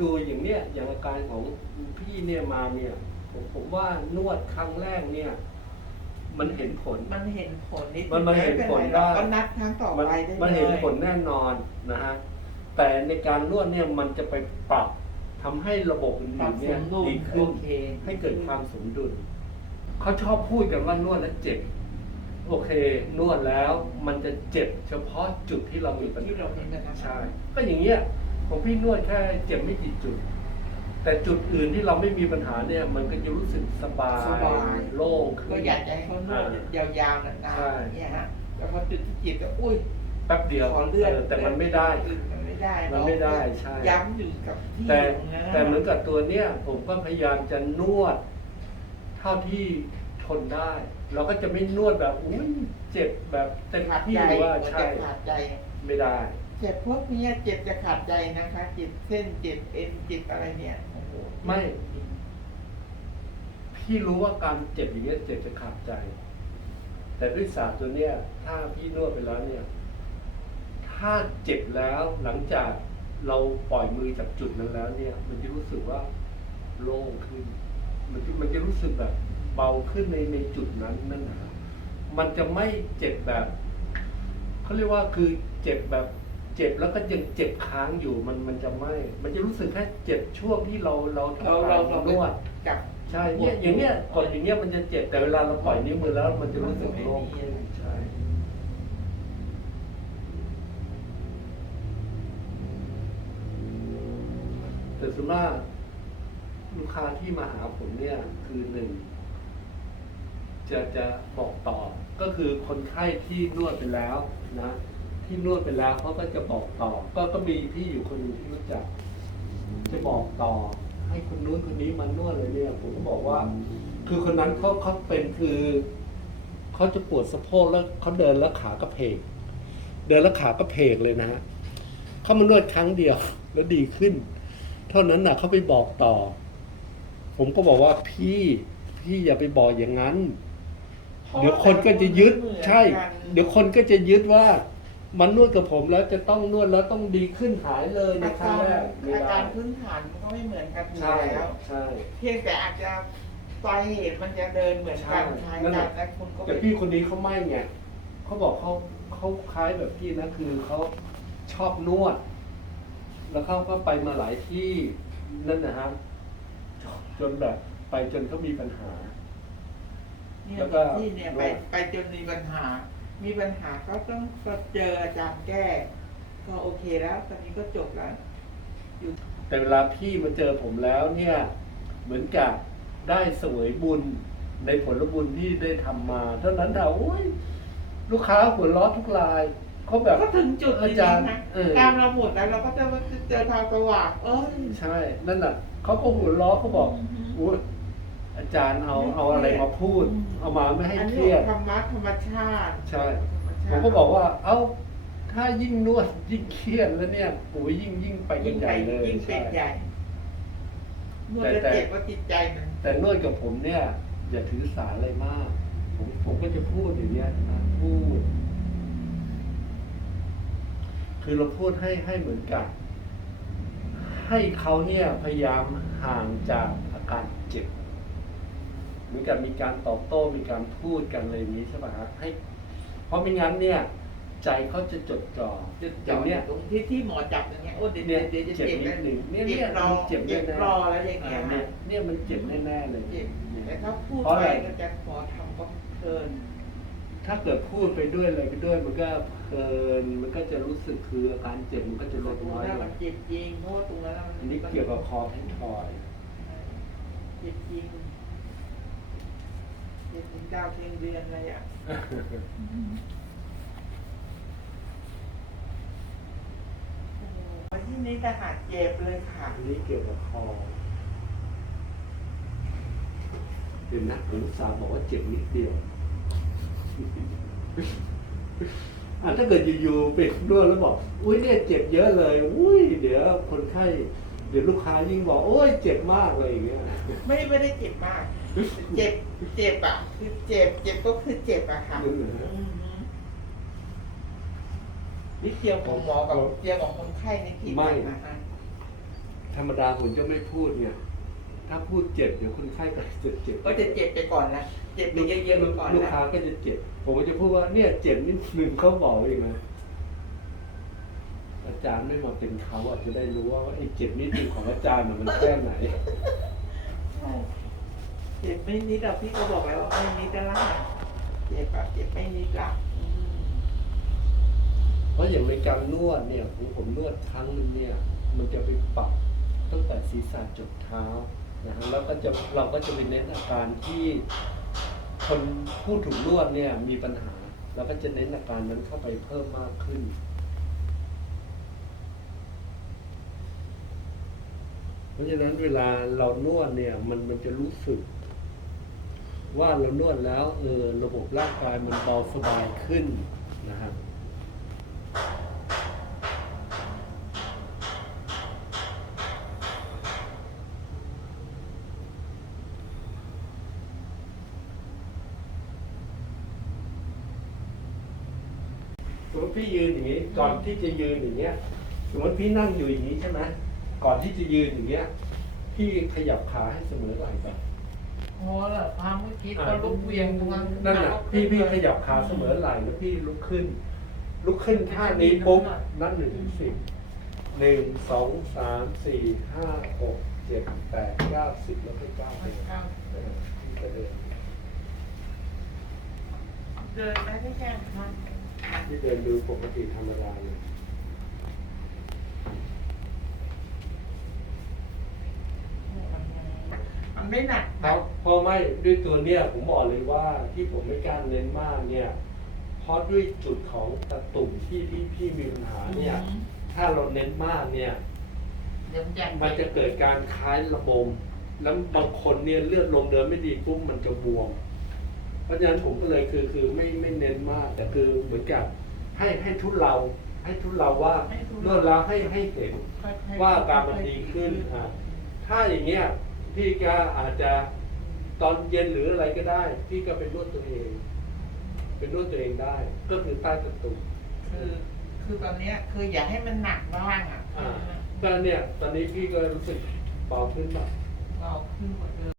ดูอย่างเนี้ยอย่างอาการของพี่เนี่ยมาเนี่ยผมผมว่านวดครั้งแรกเนี่ย มันเห็นผล มันเห็นผลนิดมันมันเห็นผลได้ได้ก็นัดครั้งต่อมันไปได้เลยมันเห็นผลแน่นอนนะฮะแต่ในการนวดเนี่ยมันจะไปปรับทำให้ระบบอื่ปรับนๆสเนี่ยมดุลดีโอขึ้นเคให้เกิดความสมดุลเขาชอบพูดกันว่านวดแล้วเจ็บ โอเค นวดแล้วมันจะเจ็บเฉพาะจุดที่เรามีปัญที่เราหาเห็นกันนะใช่ก็อย่างเงี้ย ของพี่นวดแค่เจ็บไม่กี่จุด แต่จุดอื่นที่เราไม่มีปัญหาเนี่ย มันก็จะรู้สึกสบายสบาย โล่งขึ้น ก็อยากจะให้เขานวดยาวๆนานใช่ๆเนี่ยฮะแล้วพอจุดที่จิตก็อุ้ย แป๊บเดียวขอเลื่อนเออแต่มันไม่ได้ มันไม่ได้มันไม่ได้ใช่ ย้ำอยู่กับที่แต่ตรงนั้นแต่เหมือนกับตัวเนี้ยผมก็พยายามจะนวดเท่าที่ทนได้ เราก็จะไม่นวดแบบอุ้ยเจ็บแบบเต็มขาดที่ใจว่ามันใช่จะขาดใจ ไม่ได้ เจ็บพวกนี้เจ็บจะขาดใจนะคะเจ็บเส้นเจ็บเอ็นเจ็บอะไรเนี่ยโอ้โหไม่ พี่รู้ว่าการเจ็บอย่างเงี้ยเจ็บจะขาดใจ แต่ด้วยศาสตร์ตัวเนี้ย ถ้าพี่นวดไปแล้วเนี่ย ถ้าเจ็บแล้วหลังจากเราปล่อยมือจากจุดนั้นแล้ว เนี่ย มันจะรู้สึกว่าโล่งขึ้น มันจะมันจะรู้สึกแบบ เบาขึ้นในในจุดนั้นนั่นนะมันจะไม่เจ็บแบบเขาเรียกว่าคือเจ็บแบบ จ็บแล้วก็ยังเจ็บค้างอยู่มันมันจะไม่ มันจะรู้สึกแค่เจ็บช่วงที่เราเราเราทำเราการเรานวดจับใช่เนี่ยอย่างเนี้ยกดอย่างเงี้ยมันจะเจ็บแต่เวลาเราปล่อยนิ้วมือแล้ว มันจะรู้สึกโล่งขึ้นใช่แต่ส่วนมากลูกค้าที่มาหาผมเนี่ยคือหนึ่งจะจะบอกต่อ ก็คือคนไข้ที่นวดไปแล้วนะ ที่นวดไปแล้วเขาก็จะบอกต่อ ก็ก็มีพี่อยู่คนหนึงที่รู้จัก จะบอกต่อ ให้คนนู้นคนนี้มานวดเลยเนี่ยผมก็บอกว่า คือคนนั้นเขาเขาเป็นคือเขาจะปวดสะโพกแล้วเขาเดินแล้วขากระเพก เดินแล้วขากระเพกเลยนะฮะเขามานวดครั้งเดียวแล้วดีขึ้น เท่านั้นน่ะเขาไปบอกต่อ ผมก็บอกว่าพี่พี่อย่าไปบอกอย่างนั้น เดี๋ยวคนก็จะยึดใช่ เดี๋ยวคนก็จะยึดว่า มันนวดกับผมแล้วจะต้องนวดแล้วต้องดีขึ้นหายเลยในอาครั้งการแรกไม่อาได้การพื้นฐานมันก็ไม่เหมือนกันอยู่ใช่แล้ว ใช่ เพียงแต่อาจจะสาเหตุมันจะเดินเหมือนกันใช่คล้ายนั่นแหกัละนและคุณก็แต่ไปพี่คนนี้เขาไม่ไงเขาบอกเขาเขาคล้ายแบบพี่นะคือเขาชอบนวด แล้วเขาก็ไปมาหลายที่นั่นนะฮะจนแบบไปจนเขามีปัญหา เนี่ยแล้วก็ที่เนี่ยไปไปจนมีปัญหา มีปัญหาก็ต้องก็เจออาจารย์แก้ ก็โอเคแล้ว ตอนนี้ก็จบแล้ว อยู่แต่เวลาพี่มาเจอผมแล้วเนี่ย เหมือนกับได้เสวยบุญในผลบุญที่ได้ทำมา เท่านั้นแต่โอ้ยลูกค้าหัวเร้อทุกรายเขาแบบก็ถึงจุดอานี้จารย์นะเออการเราหมดแล้วเราก็จะเจอทางสว่างเอ้ยใช่ นั่นน่ะเขาก็หัวเร้อเขาบอกอุ้ย อาจารย์เอาเอาอะไรมาพูด เอามาไม่ให้อันเคนี้รียด ธรรมะธรรมชาติใช่ธรรชาติผมก็บอกว่า เอ้า ถ้ายิ่งนวดยิ่งเครียดแล้วเนี่ยโอ้ยยิ่งยิ่งไปกันยิ่งใหไปญ่เลยยิ่งเป็นใช่ใหญ่นวดแต่แล้วแต่เจ็บว่าจิตใจมันแต่นวดกับผมเนี่ย อย่าถือสาอะไรมาก ผมผมก็จะพูดอย่างเนี้ยนะพูด คือเราพูดให้ให้เหมือนกับ ให้เขาเนี่ยพยายามห่างจากอาการเจ็บ เหมือนกับมีการตอบโต้มีการพูดกันอะไรอย่างนี้ใช่ป่ะฮะให้ เพราะไม่งั้นเนี่ย ใจเขาจะจดจ่อจะอเจาะย่างเนี้ยตรงที่ที่หมอจับอย่างเงี้ยโอ้เดี๋ยวเนี่ยเดี๋ยวจะเจ็บเจ็บนิแล้วดหนึ่งเนี่ยเจ็เนี่ยบรอมันเจ็บเจ็บแน่รอแล้วอย่างเงี้ยๆเนี่ยเนี่ยมันเจ็บแน่ๆเลย เจ็บเนี่ยแต่ถ้าพูดเพราะไปอะไร ก็จะขอทำก็เพลินถ้าเกิดพูดไปด้วยอะไรไปด้วยมันก็เพลินมันก็จะรู้สึกคืออาการเจ็บมันก็จะลดตรงน้อยนั้นลมังนเจ็บจริงเพราะว่าตรงนั้นมันอันนี้เกี่ยวกับคอแทนทอย เจ็บจริงเจ็บถึง ดาวเทียมเดือนอะไรอะวันที่นี้ทหารเจ็บเลยค่ะ อันนี้เกี่ยวกับคอเห็นนะผมสาวบอกว่าเจ็บนิดเดียวอะถ้าเกิดอยู่ๆเป็นด้วยแล้วบอก อุ้ยเนี่ยเจ็บเยอะเลย อุ้ย เดี๋ยวคนไข้ เดี๋ยวลูกค้ายิ่งบอกโอ้ยเจ็บมากเลยอย่างเงี้ย ไม่ไม่ได้เจ็บมาก เจ็บเจ็บอะคือเจ็บ เจ็บก็คือเจ็บอะค่ะนั่นแหละอืมนี่เกี่ยวของหมอกับเกี่ยวของคนไข้ในกี่ไม่นะฮะธรรมดาผมจะไม่พูดเนี่ย ถ้าพูดเจ็บเดี๋ยวคนไข้ก็จะเจ็บก็จะเจ็บไปก่อนนะเจ็บไปเยอะๆไปก่อนลูกนะค้าก็จะเจ็บ ผมก็จะพูดว่าเนี่ยเจ็บนิดนึงเขาบอกเองนะอา จารย์ไม่มาเป็นเขาอาจจะได้รู้ว่าไอ้เจ็บนิดนึงของอาจารย์น่ะมันแค่ไหนใช่เจ็บไม่นิดอะพี่ก็บอกแล้วว่าไม่นิดละเจ็บแบบเจ็บไม่นิดละอืมเพราะอย่างในการนวดเนี่ยผมผมนวดครั้งหนึงเนี่ย มันจะไปปรับตั้งแต่ศีรษะจดเท้านะฮะแล้วก็จะเราก็จะไปเน้นอาการที่คนผู้ถูกนวดเนี่ยมีปัญหา แล้วก็จะเน้นอาการนั้นเข้าไปเพิ่มมากขึ้น เพ ราะฉะนั้นเวลาเรานวดเนี่ยมันมันจะรู้สึก ว่าเรานวดแล้วเออระบบร่างกายมันเบาสบายขึ้นนะฮะสมมติพี่ยืนอย่างนี้ก่อนที่จะยืนอย่างเงี้ยสมมติพี่นั่งอยู่อย่างนี้ใช่ไหม ก่อนที่จะยืนอย่างเงี้ย พี่ขยับขาให้เสมอไหล่ก่อนโอ้เหรอพาเมื่อกี้ก็ลุกเวียงตรงนั้นนั่นน่ะพี่พี่ขยับขาเสมอไหล่แล้วพี่ลุกขึ้น ลุกขึ้นท่านี้ปุ๊บนับหนึ่งถึงสิบหนึ่งสองสามสี่ห้าหกเจ็ดแปดเก้าสิบแล้วก็เก้าไปเออพี่ก็เดินเดินได้ไม่แค่มันพี่เดินดูปกติธรรมดาเลย มัน ไม่หนักเพราะเพราะไม่ด้วยตัวเนี้ยผมบอกเลยว่าที่ผมไม่กล้าเน้นมากเนี่ยเพราะด้วยจุดของตะตุ่มที่ที่พี่มีปัญหาเนี่ย ถ้าเราเน้นมากเนี่ยเดี๋ยวมันจะมันจะเกิดการคล้ายระบม แล้วบางคนเนี่ยเลือดลมเดินไม่ดีปุ๊บมันจะบวม เพราะฉะนั้นผมก็เลยคือคือไม่ไม่เน้นมากแต่คือเหมือนกับให้ให้ทุเราให้ทุเราว่านวดแล้วให้ให้เห็นว่าอาการมันดีขึ้นอะถ้าอย่างเงี้ย พี่ก็อาจจะตอนเย็นหรืออะไรก็ได้ พี่ก็ไปนวดตัวเอง เป็นนวดตัวเองได้ ก็คือใต้ตะตุ่มคือ คือตอนเนี้ยคืออย่าให้มันหนักมากอะอ่าก็เนี่ย ตอนนี้พี่ก็รู้สึกเบาขึ้นแบบ เราขึ้นกว่าเดิม